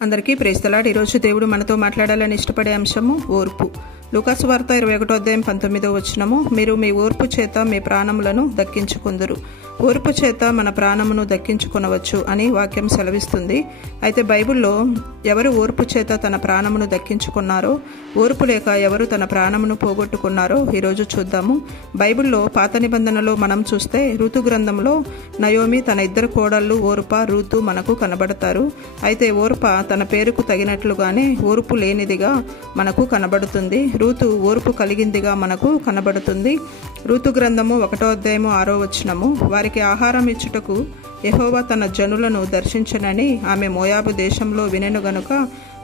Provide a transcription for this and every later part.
అందరికీ praise the lord. ఈరోజు దేవుడు మనతో మాట్లాడాలని ఇష్టపడే అంశము ఓర్పు. లూకాసు వార్త 21:19 మీరు మీ ఓర్పు చేత మీ ప్రాణములను దక్కించుకుందురు. ఓర్పు చేత మన ప్రాణమును దక్కించుకొనవచ్చు అని వాక్యం సెలవిస్తుంది. అయితే బైబిల్లో ఎవరు ఓర్పు చేత తన ప్రాణమును దక్కించుకున్నారో, ఓర్పు లేక ఎవరు తన ప్రాణమును పోగొట్టుకున్నారో ఈరోజు చూద్దాము. బైబిల్లో పాత నిబంధనలో మనం చూస్తే ఋతు గ్రంథంలో నయోమి తన ఇద్దరు కోడళ్ళు ఓర్ప, రూతు మనకు కనబడతారు. అయితే ఓర్ప తన పేరుకు తగినట్లుగానే ఓర్పు లేనిదిగా మనకు కనబడుతుంది. రూతు ఓర్పు కలిగిందిగా మనకు కనబడుతుంది. ఋతు గ్రంథము 1:6 వారికి ఆహారం ఇచ్చుటకు యెహోవా తన జనులను దర్శించనని ఆమె మోయాబు దేశంలో వినెను గనుక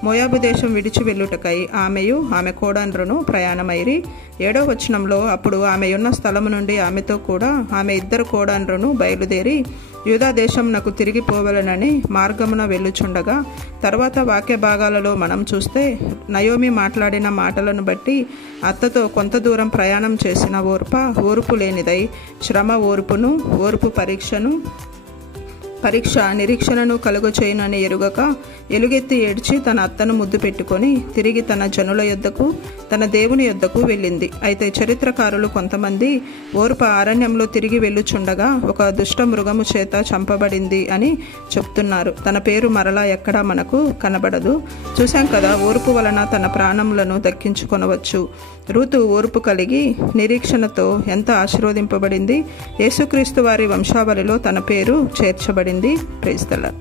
మోయాబు దేశం విడిచి వెళ్ళుటకై ఆమెయు ఆమె కోడన్రును ప్రయాణమైరి. 7 అప్పుడు ఆమె ఉన్న స్థలము నుండి ఆమెతో కూడా ఆమె ఇద్దరు కోడన్రును బయలుదేరి యూదా దేశమునకు తిరిగి పోవలనని మార్గమున వెళ్ళుచుండగా, తర్వాత వాక్య భాగాలలో మనం చూస్తే నయోమి మాట్లాడిన మాటలను బట్టి అత్తతో కొంత దూరం ప్రయాణం చేసిన ఓర్పు లేనిదై శ్రమ ఓర్పును, ఓర్పు పరీక్ష నిరీక్షణను కలుగచేయునని ఎరుగక ఎలుగెత్తి ఏడ్చి తన అత్తను ముద్దు పెట్టుకొని తిరిగి తన జనుల యొద్దకు, తన దేవుని యొద్దకు వెళ్ళింది. అయితే చరిత్రకారులు కొంతమంది ఓర్ప అరణ్యంలో తిరిగి వెళ్ళుచుండగా ఒక దుష్ట మృగము చేత చంపబడింది అని చెప్తున్నారు. తన పేరు మరలా ఎక్కడా మనకు కనబడదు. చూశాం కదా, ఓర్పు వలన తన ప్రాణములను దక్కించుకొనవచ్చు. రూతు ఓర్పు కలిగి నిరీక్షణతో ఎంత ఆశీర్వదింపబడింది. యేసుక్రీస్తు వారి వంశావళిలో తన పేరు చేర్చబడింది. Praise the lord.